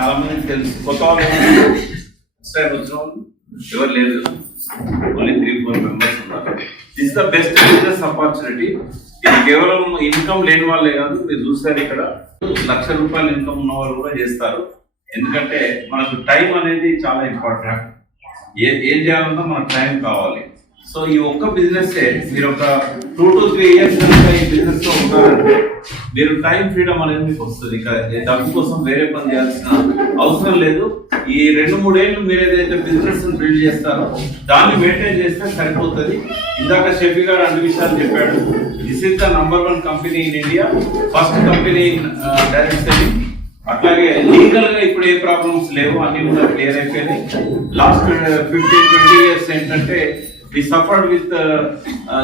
చాలా మందికి తెలుసు. కొత్త వాళ్ళు ఫస్ట్ టైం వచ్చిన వాళ్ళు ఎవరు లేదు ఓన్లీ త్రీ ఫోర్ మెంబర్స్ ఉన్నారు. This the best business opportunity ఇది కేవలం ఇన్కమ్ లేని వాళ్ళే కాదు మీరు చూసారు ఇక్కడ. లక్ష రూపాయల ఇన్కమ్ ఉన్న వాళ్ళు కూడా చేస్తారు. ఎందుకంటే మనకు టైం అనేది చాలా ఇంపార్టెంట్ ఏ ఏం చేయాలన్నా మనకు టైం కావాలి. సో ఈ ఒక్క బిజినెస్ మీరు ఒక టూ టు త్రీ ఇయర్స్ ఈ బిజినెస్లో ఉన్నారంటే మీరు టైం ఫ్రీడమ్ అనేది మీకు వస్తుంది. ఇక డబ్బు కోసం వేరే పని చేయాల్సిన అవసరం లేదు. ఈ రెండు మూడేళ్ళు మీరు ఏదైతే బిజినెస్ బిల్డ్ చేస్తారో దాన్ని మెయింటైన్ చేస్తే సరిపోతుంది. ఇందాక షెఫీ గారు అన్ని విషయాలు చెప్పాడు. This is the number one company in India first company in direct selling అట్లాగే లీగల్గా ఇప్పుడు ఏ ప్రాబ్లమ్స్ లేవు. అన్ని కూడా క్లియర్ అయిపోయినాయి. లాస్ట్ ఫిఫ్టీన్ ట్వంటీ ఇయర్స్ ఏంటంటే వి సఫర్డ్ విత్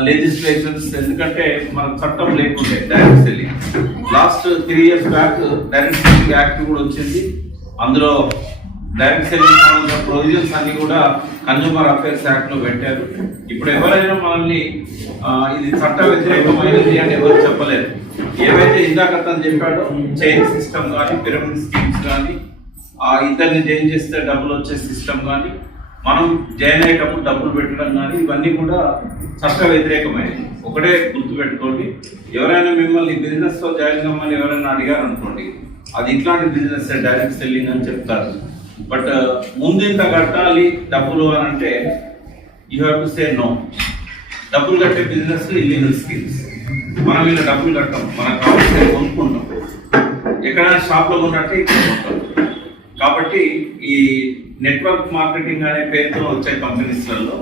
లెజిస్లేషన్స్ ఎందుకంటే మనకు చట్టం లేకుండే direct selling last three years back direct selling act కూడా వచ్చింది. అందులో డైరెక్ట్ సెల్లింగ్ సంబంధించిన ప్రొవిజన్స్ అన్ని కూడా కన్జ్యూమర్ అఫేర్స్ యాక్ట్లో పెట్టారు. ఇప్పుడు ఎవరైనా మనల్ని ఇది చట్ట వ్యతిరేకమైనది అని ఎవరు చెప్పలేరు. ఏవైతే ఇందాక అతను చెప్పాడో చైన్ సిస్టమ్ కానీ పిరమిడ్ స్కీమ్స్ కానీ ఇద్దరిని చేంజ్ చేస్తే డబ్బులు వచ్చే సిస్టమ్ కానీ మనం జాయిన్ అయ్యేటప్పుడు డబ్బులు పెట్టడం కానీ ఇవన్నీ కూడా చట్ట వ్యతిరేకమైనవి ఒకటే గుర్తుపెట్టుకోండి ఎవరైనా మిమ్మల్ని బిజినెస్తో జాయిన్ కమ్మని ఎవరైనా అడిగారు అనుకోండి అది ఇట్లాంటి బిజినెస్ డైరెక్ట్ సెల్లింగ్ అని చెప్తారు. బట్ ముందు ఇంత కట్టాలి డబ్బులు అని అంటే you have to say no డబ్బులు కట్టే బిజినెస్ ఇల్లీగల్ స్కీమ్స్ మనం ఇలా డబ్బులు కట్టాం మనకు కావాల్సిన కొనుక్కుంటాం. ఎక్కడైనా షాప్లో ఉన్నట్టే ఉన్నట్టు ఇక్కడ కొంటాం కాబట్టి ఈ నెట్వర్క్ మార్కెటింగ్ అనే పేరుతో వచ్చే కంపెనీస్లలో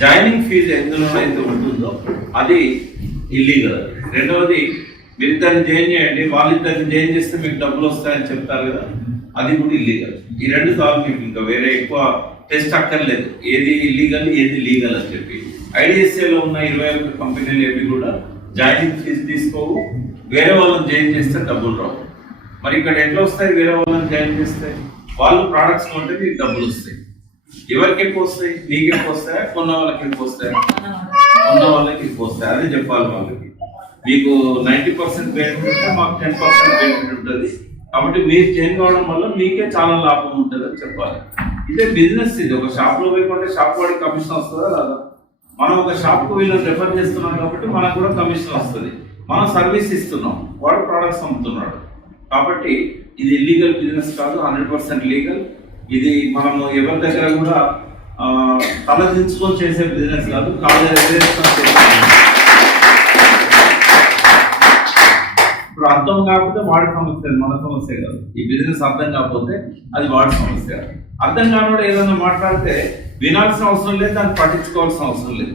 జాయినింగ్ ఫీజు ఎందులో అయితే ఉంటుందో అది ఇల్లీగల్ రెండవది మీరిద్దరిని జాయిన్ చేయండి వాళ్ళిద్దరిని జాయిన్ చేస్తే మీకు డబ్బులు వస్తాయని చెప్తారు కదా అది కూడా ఇల్లీగల్ ఈ రెండు సార్లు మీకు ఇంకా వేరే ఎక్కువ టెస్ట్ అక్కర్లేదు. ఏది ఇల్లీగల్ ఏది లీగల్ అని చెప్పి. ఐడిఎస్ఏలో ఉన్న ఇరవై ఒక్క కంపెనీలు ఏవి కూడా జాయినింగ్ ఫీజు తీసుకోవు. వేరే వాళ్ళని జాయిన్ చేస్తే డబ్బులు రావు. మరి ఇక్కడ ఎట్లా వస్తాయి వేరే వాళ్ళని జాయిన్ చేస్తే? వాళ్ళు ప్రోడక్ట్స్ కొంటే మీకు డబ్బులు వస్తాయి. ఎవరికి ఎక్కువ వస్తాయి? నీకు ఎక్కువ వస్తాయా? కొన్న వాళ్ళకి ఎక్కువ వస్తాయా? కొన్న వాళ్ళకి ఎక్కువ వస్తాయి? అదే చెప్పాలి వాళ్ళకి. మీకు నైంటీ పర్సెంట్ బెనిఫిట్ ఉంటే మాకు టెన్ పర్సెంట్ బెనిఫిట్ ఉంటుంది. కాబట్టి మీరు చేంజ్ కావడం వల్ల మీకే చాలా లాభం ఉంటుంది అని చెప్పాలి. ఇదే బిజినెస్ ఇది. ఒక షాప్లో లో షాప్ వాడికి కమిషన్ వస్తుందా రాదా? మనం ఒక షాప్కు వీళ్ళని రెఫర్ చేస్తున్నాం కాబట్టి మనకు కూడా కమిషన్ వస్తుంది. మనం సర్వీస్ ఇస్తున్నాం. వాడు ప్రోడక్ట్స్ అమ్ముతున్నాడు. కాబట్టి ఇది ఇల్లీగల్ బిజినెస్ కాదు హండ్రెడ్ పర్సెంట్ లీగల్ ఇది మనము ఎవరి దగ్గర కూడా తలదించుకొని చేసే బిజినెస్ కాదు కాలేజీ ఇప్పుడు అర్థం కాకపోతే వాడి సమస్య మన సమస్య కాదు. ఈ బిజినెస్ అర్థం కాకపోతే అది వాడి సమస్య. అర్థం కానివాడు ఏదైనా మాట్లాడితే వినాల్సిన అవసరం లేదు దాన్ని పట్టించుకోవాల్సిన అవసరం లేదు.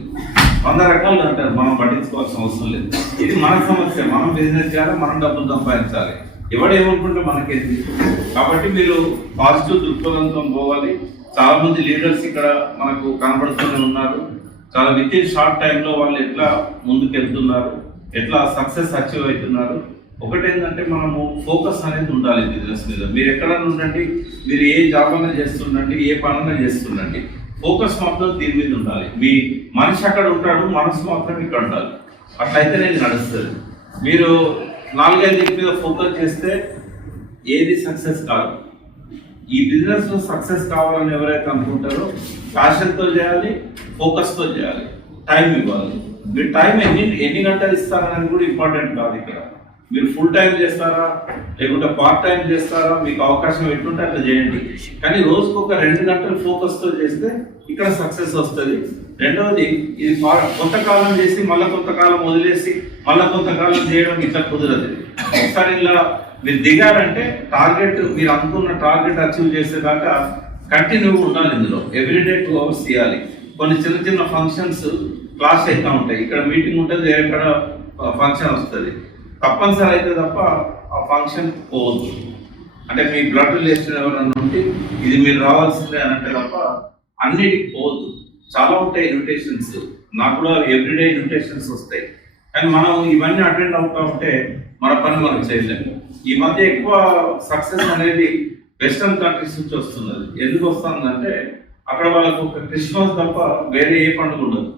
వంద రకాలు అంటారు మనం పట్టించుకోవాల్సిన అవసరం లేదు. ఇది మన సమస్య మనం బిజినెస్ చేయాలి మనం డబ్బులు సంపాదించాలి. ఎవడు మనకేంది కాబట్టి మీరు పాజిటివ్ దృక్పథంతో పోవాలి. చాలా మంది లీడర్స్ ఇక్కడ మనకు కనబడుతూనే ఉన్నారు. చాలా విత్ ఇన్ షార్ట్ టైంలో వాళ్ళు ఎట్లా ముందుకెళ్తున్నారు? ఎట్లా సక్సెస్ అచీవ్ అవుతున్నారు? ఒకటేంటంటే మనము ఫోకస్ అనేది ఉండాలి బిజినెస్ మీద. మీరు ఎక్కడైనా ఉండండి మీరు ఏ జాబ్ అయినా చేస్తుండండి ఏ పనైనా చేస్తుండండి. ఫోకస్ మాత్రం దీని మీద ఉండాలి. మీ మనిషి అక్కడ ఉంటాడు మనసు మాత్రం ఇక్కడ ఉండాలి. అట్లయితేనే ఇది నడుస్తుంది. మీరు నాలుగైదు మీద ఫోకస్ చేస్తే ఏది సక్సెస్ కాదు. ఈ బిజినెస్ సక్సెస్ కావాలని ఎవరైతే అనుకుంటారో ప్యాషన్తో చేయాలి ఫోకస్తో చేయాలి టైం ఇవ్వాలి. మీరు టైం ఎన్ని ఎన్ని గంటలు ఇస్తారనేది కూడా ఇంపార్టెంట్ కాదు ఇక్కడ. మీరు ఫుల్ టైం చేస్తారా లేకుంటే పార్ట్ టైం చేస్తారా మీకు అవకాశం ఎట్లుంటే అట్లా చేయండి. కానీ రోజుకు ఒక రెండు గంటలు ఫోకస్తో చేస్తే ఇక్కడ సక్సెస్ వస్తుంది. రెండవది ఇది పా- కొంతకాలం చేసి మళ్ళీ కొంతకాలం వదిలేసి మళ్ళీ కొంతకాలం చేయడం ఇట్లా కుదరదు. ఒకసారి ఇలా మీరు దిగారంటే టార్గెట్ మీరు అనుకున్న టార్గెట్ అచీవ్ చేసేదాకా కంటిన్యూగా ఉండాలి ఇందులో. ఎవ్రీడే టూ అవర్స్ చేయాలి. కొన్ని చిన్న చిన్న ఫంక్షన్స్ క్లాస్ అవుతూ ఉంటాయి. ఇక్కడ మీటింగ్ ఉంటుంది ఎక్కడ ఫంక్షన్ వస్తుంది. తప్పనిసరి అయితే తప్ప ఆ ఫంక్షన్ పోవద్దు. అంటే మీ బ్లడ్ రిలేషన్ ఎవరన్నా ఉంటే ఇది మీరు రావాల్సిందే అని అంటే తప్ప అన్నిటికి పోవద్దు. చాలా ఉంటాయి ఇన్విటేషన్స్ నాకు కూడా ఎవ్రీడే ఇన్విటేషన్స్ వస్తాయి. కానీ మనం ఇవన్నీ అటెండ్ అవుతా ఉంటే మన పని మనం చేయలేము ఈ మధ్య ఎక్కువ సక్సెస్ అనేది వెస్టర్న్ కంట్రీస్ నుంచి వస్తున్నది. ఎందుకు వస్తుందంటే అక్కడ వాళ్ళకు ఒక క్రిస్మస్ తప్ప వేరే ఏ పండుగ ఉండదు.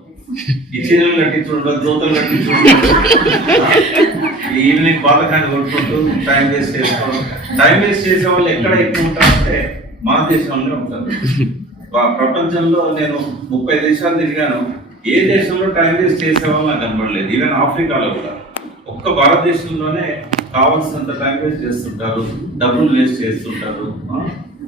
ఈ చీరలు కట్టించుండదు దోతలు కట్టించుండదు ఈవినింగ్ బాధకాన్ని కొట్టుకుంటూ టైం వేస్ట్ చేసుకోవడం టైం వేస్ట్ చేసే వాళ్ళు ఎక్కడ ఎక్కువ ఉంటారంటే మన దేశంలోనే ఉంటారు. ప్రపంచంలో నేను ముప్పై దేశాలు తిరిగాను. ఏ దేశంలో టైం వేస్ట్ చేసేవాళ్ళు నాకు కనబడలేదు. ఈవెన్ ఆఫ్రికాలో కూడా. ఒక్క భారతదేశంలోనే కావాల్సినంత టైం వేస్ట్ చేస్తుంటారు. డబ్బులు వేస్ట్ చేస్తుంటారు.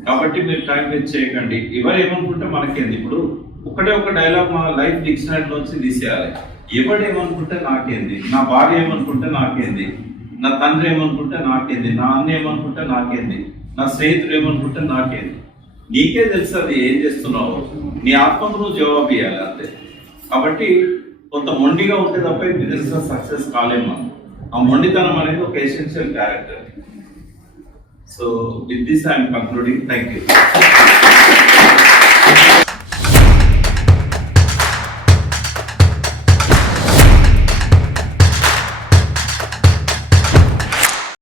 కాబట్టి మీరు టైం వేస్ట్ చేయకండి. ఎవరు ఏమనుకుంటే మనకేంది? ఇప్పుడు ఒకటే ఒక డైలాగ్ మన లైఫ్ డిక్షనరీలోంచి తీసేయాలి. ఎవడు ఏమనుకుంటే నాకేంది? నా భార్య ఏమనుకుంటే నాకేంది? నా తండ్రి ఏమనుకుంటే నాకేంది? నా అన్న ఏమనుకుంటే నాకేంది? నా స్నేహితుడు ఏమనుకుంటే నాకేంది? నీకే తెలుసు అది ఏం చేస్తున్నావు? నీ ఆత్మకు నువ్వు జవాబు ఇవ్వాలి అంతే. కాబట్టి కొంత మొండిగా ఉంటే తప్ప బిజినెస్ సక్సెస్ కాలేము మనం. ఆ మొండితనం అనేది ఒక essential character so with this I'm concluding thank you